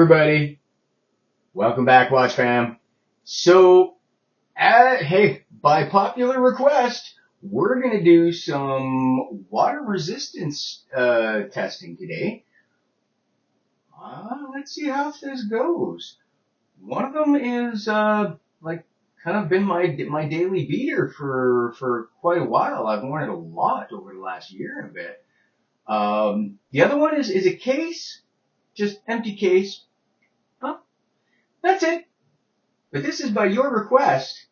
everybody, welcome back, Watch Fam. So, hey, by popular request, we're gonna do some water resistance testing today. Let's see how this goes. One of them is like kind of been my daily beater for quite a while. I've worn it a lot over the last year and a bit. The other one is a case, just empty case. That's it. But this is by your request.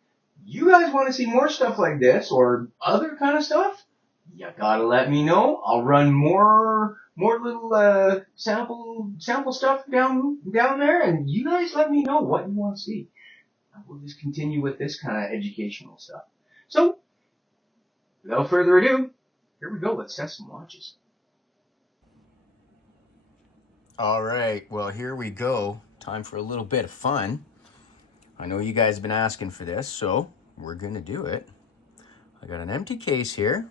You guys want to see more stuff like this or other kind of stuff? You gotta let me know. I'll run more little sample stuff down there, and you guys let me know what you want to see. And we'll just continue with this kind of educational stuff. So, without further ado, here we go. Let's test some watches. All right, well, here we go. Time for a little bit of fun. I know you guys have been asking for this, so we're gonna do it. I got an empty case here.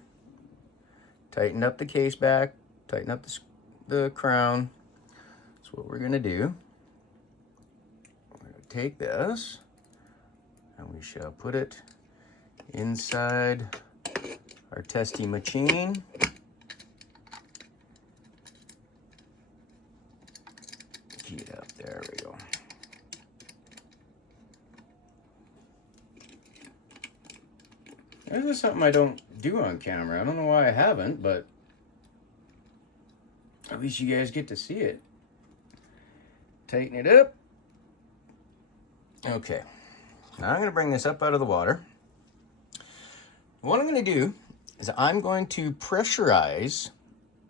Tighten up the case back, tighten up the crown. That's what we're gonna do. We're gonna take this and we shall put it inside our testy machine. Heat up, there we go. This is something I don't do on camera. I don't know why I haven't, but at least you guys get to see it. Tighten it up. Okay, now I'm gonna bring this up out of the water. What I'm gonna do is I'm going to pressurize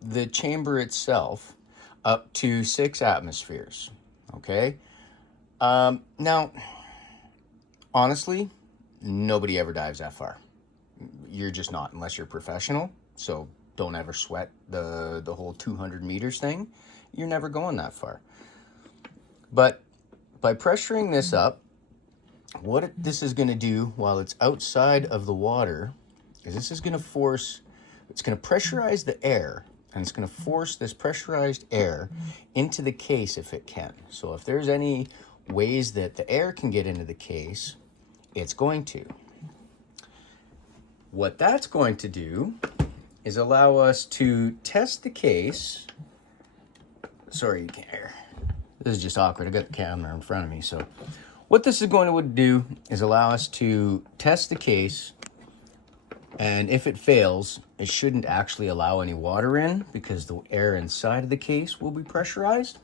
the chamber itself up to 6 atmospheres, okay? Now, honestly, nobody ever dives that far. You're just not, unless you're professional, so don't ever sweat the whole 200 meters thing. You're never going that far. But by pressuring this up, what this is gonna do while it's outside of the water is this is gonna force, it's gonna pressurize the air, and it's going to force this pressurized air into the case if it can. So if there's any ways that the air can get into the case, it's going to. What that's going to do is allow us to test the case. Sorry, you can't hear. This is just awkward. I got the camera in front of me. So what this is going to do is allow us to test the case. And if it fails, it shouldn't actually allow any water in because the air inside of the case will be pressurized.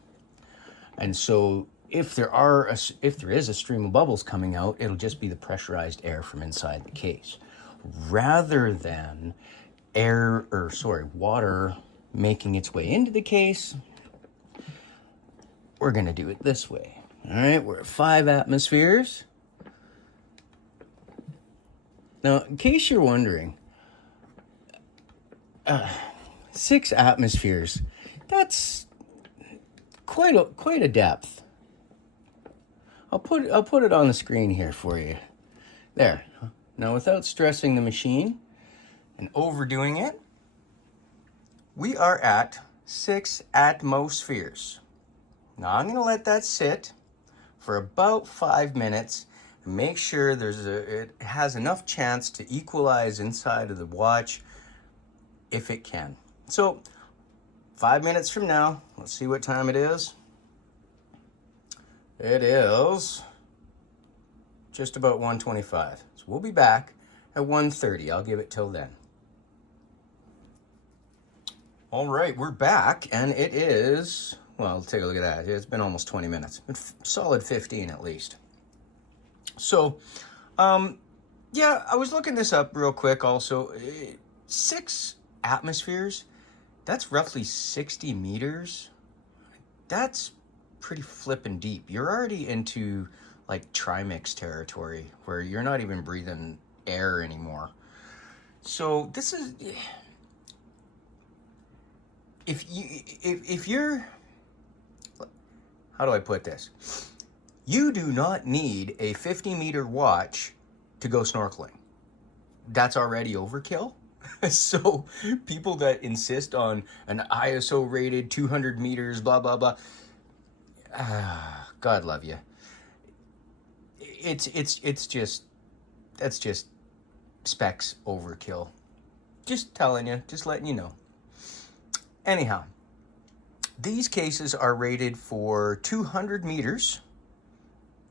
And so if there is a stream of bubbles coming out, it'll just be the pressurized air from inside the case, rather than water making its way into the case. We're gonna do it this way. All right, we're at 5 atmospheres. Now, in case you're wondering, 6 atmospheres, that's quite a depth. I'll put it on the screen here for you. There. Now, without stressing the machine and overdoing it, we are at 6 atmospheres. Now, I'm going to let that sit for about 5 minutes. Make sure it has enough chance to equalize inside of the watch if it can. So 5 minutes from now, let's see what time it is. It is just about 1:25. So we'll be back at 1:30. I'll give it till then. All right, we're back, and it is, well, take a look at that. It's been almost 20 minutes. Solid 15 at least. So, yeah, I was looking this up real quick also. 6 atmospheres, that's roughly 60 meters. That's pretty flippin' deep. You're already into like trimix territory where you're not even breathing air anymore. So this is, if you're, how do I put this? You do not need a 50-meter watch to go snorkeling. That's already overkill. So people that insist on an ISO rated 200 meters, blah, blah, blah. God love you. It's just, that's just specs overkill. Just telling you, just letting you know. Anyhow, these cases are rated for 200 meters,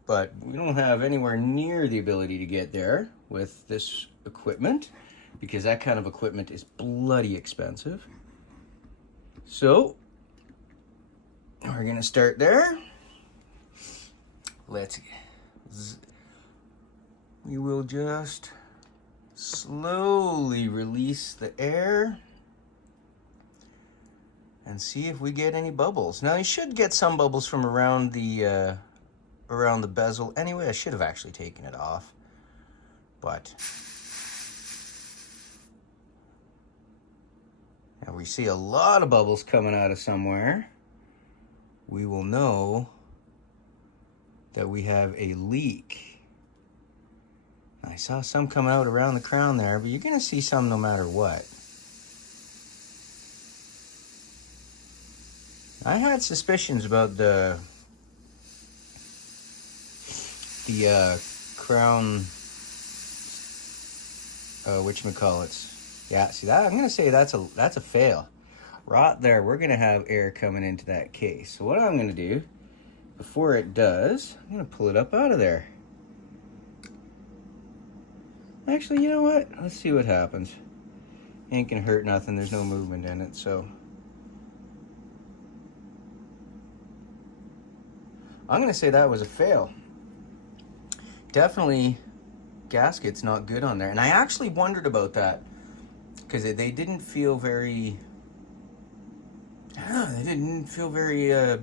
but we don't have anywhere near the ability to get there with this equipment, because that kind of equipment is bloody expensive. So we're gonna start there. We will just slowly release the air and see if we get any bubbles. Now you should get some bubbles from around the bezel. Anyway, I should have actually taken it off, but now we see a lot of bubbles coming out of somewhere. We will know that we have a leak. I saw some coming out around the crown there, but you're gonna see some no matter what. I had suspicions about the crown, whatchamacallits. Yeah, see that? I'm gonna say that's a fail. Right there, we're gonna have air coming into that case. So what I'm gonna do, before it does, I'm gonna pull it up out of there. Actually, you know what? Let's see what happens. Ain't gonna hurt nothing, there's no movement in it, so. I'm gonna say that was a fail. Definitely gasket's not good on there. And I actually wondered about that, because they didn't feel very, I don't know, they didn't feel very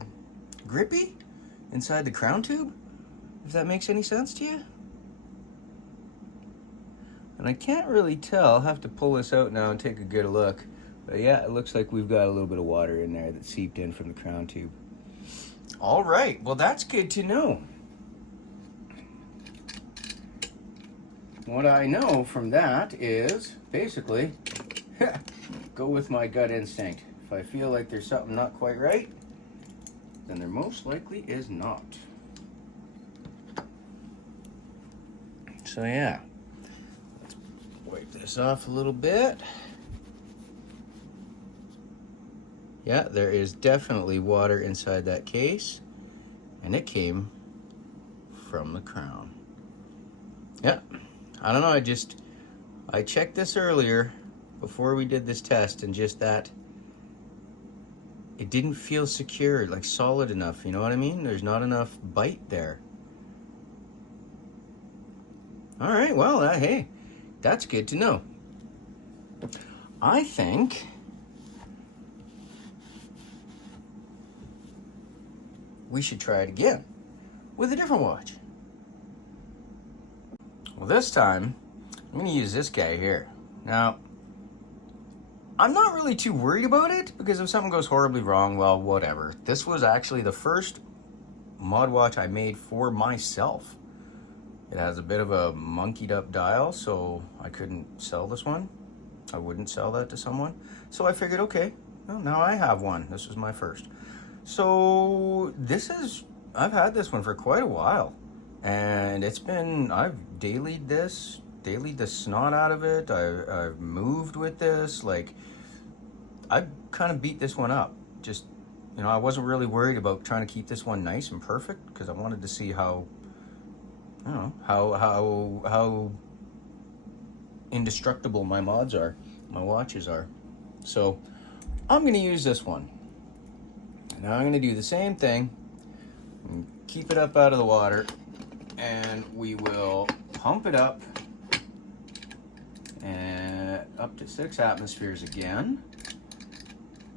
grippy inside the crown tube, if that makes any sense to you. And I can't really tell, I'll have to pull this out now and take a good look. But yeah, it looks like we've got a little bit of water in there that seeped in from the crown tube. All right, well that's good to know. What I know from that is, basically, go with my gut instinct. If I feel like there's something not quite right, then there most likely is not. So yeah, let's wipe this off a little bit. Yeah, there is definitely water inside that case, and it came from the crown. Yeah, I don't know, I checked this earlier before we did this test, and just that, it didn't feel secure, like solid enough, you know what I mean? There's not enough bite there. All right, well, hey, that's good to know. I think we should try it again with a different watch. Well, this time, I'm gonna use this guy here. Now, I'm not really too worried about it, because if something goes horribly wrong, well, whatever. This was actually the first mod watch I made for myself. It has a bit of a monkeyed up dial, so I couldn't sell this one. I wouldn't sell that to someone. So I figured, okay, well, now I have one. This was my first. So I've had this one for quite a while. And I've dailied the snot out of it. I've moved with this. Like, I kind of beat this one up. Just, you know, I wasn't really worried about trying to keep this one nice and perfect, because I wanted to see how, I don't know, how indestructible my mods are, my watches are. So I'm gonna use this one. Now I'm gonna do the same thing, and keep it up out of the water, and we will pump it up and up to 6 atmospheres again,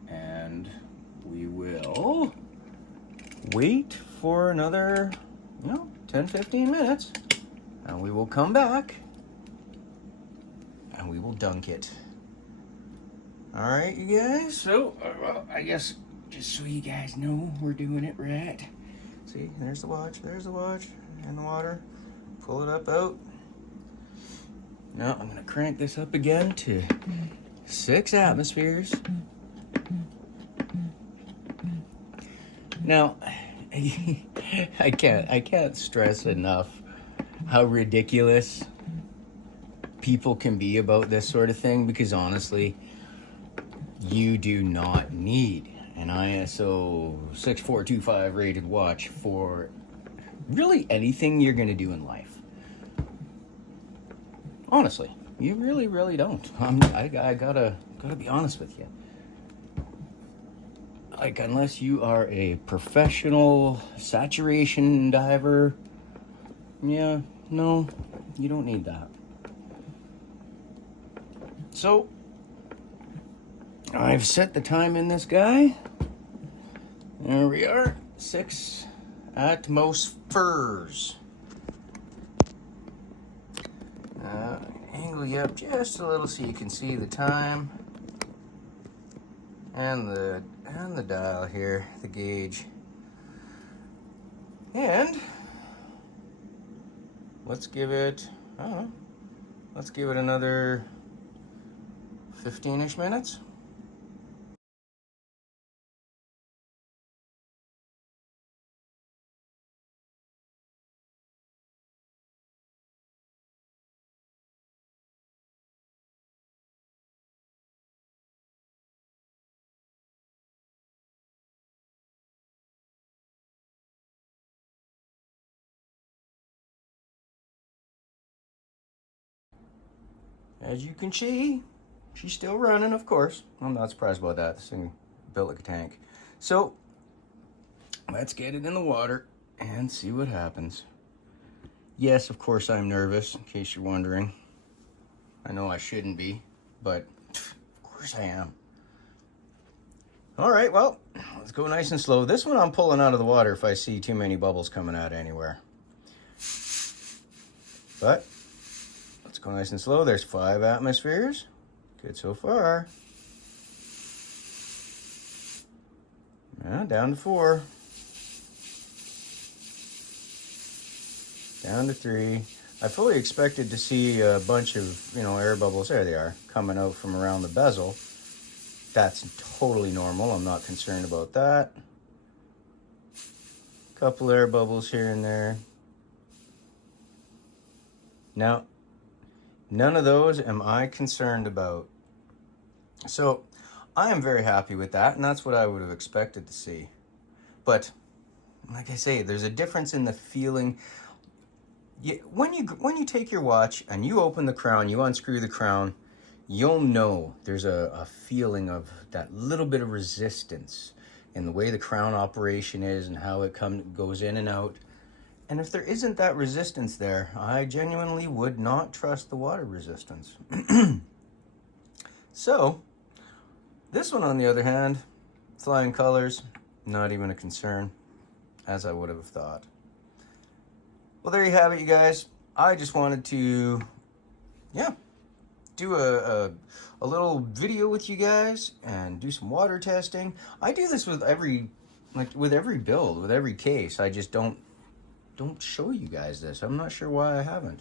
and we will wait for another 10-15 minutes, and we will come back and we will dunk it. All right, you guys, so well, I guess just so you guys know we're doing it right. See, there's the watch in the water. Pull it up out. Now I'm gonna crank this up again to 6 atmospheres. Now, I can't stress enough how ridiculous people can be about this sort of thing, because honestly, you do not need an ISO 6425 rated watch for really anything you're going to do in life. Honestly, you really don't. I gotta be honest with you. Like, unless you are a professional saturation diver, yeah, no, you don't need that. So, I've set the time in this guy. There we are, 6 atmospheres. Angle you up just a little so you can see the time and the dial here, the gauge. And let's give it, I don't know, let's give it another 15-ish minutes. As you can see, she's still running, of course. I'm not surprised about that. This thing built like a tank. So, let's get it in the water and see what happens. Yes, of course I'm nervous, in case you're wondering. I know I shouldn't be, but of course I am. All right, well, let's go nice and slow. This one I'm pulling out of the water if I see too many bubbles coming out anywhere. But let's go nice and slow. There's 5 atmospheres. Good so far. Down to 4. Down to 3. I fully expected to see a bunch of, air bubbles. There they are, coming out from around the bezel. That's totally normal. I'm not concerned about that. Couple air bubbles here and there. Now, none of those am I concerned about. So, I am very happy with that, and that's what I would have expected to see. But, like I say, there's a difference in the feeling. When you take your watch and you open the crown, you unscrew the crown, you'll know there's a feeling of that little bit of resistance in the way the crown operation is and how it goes in and out. And if there isn't that resistance there, I genuinely would not trust the water resistance. So, this one on the other hand, flying colors, not even a concern, as I would have thought. Well, there you have it, you guys. I just wanted to, do a little video with you guys and do some water testing. I do this with every build, with every case. I just don't show you guys this. I'm not sure why I haven't.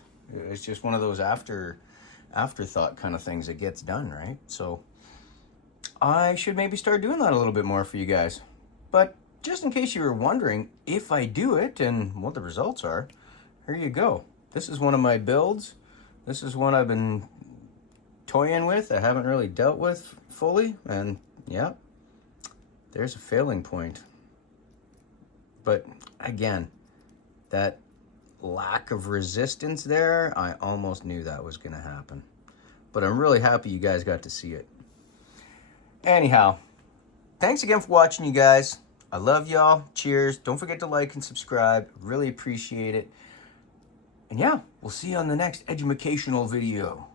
It's just one of those afterthought kind of things that gets done, right? So I should maybe start doing that a little bit more for you guys. But just in case you were wondering if I do it and what the results are, here you go. This is one of my builds. This is one I've been toying with. I haven't really dealt with fully. And yeah, there's a failing point. But again, that lack of resistance there, I almost knew that was going to happen. But I'm really happy you guys got to see it. Anyhow, thanks again for watching, you guys. I love y'all. Cheers. Don't forget to like and subscribe. Really appreciate it. And yeah, we'll see you on the next educational video.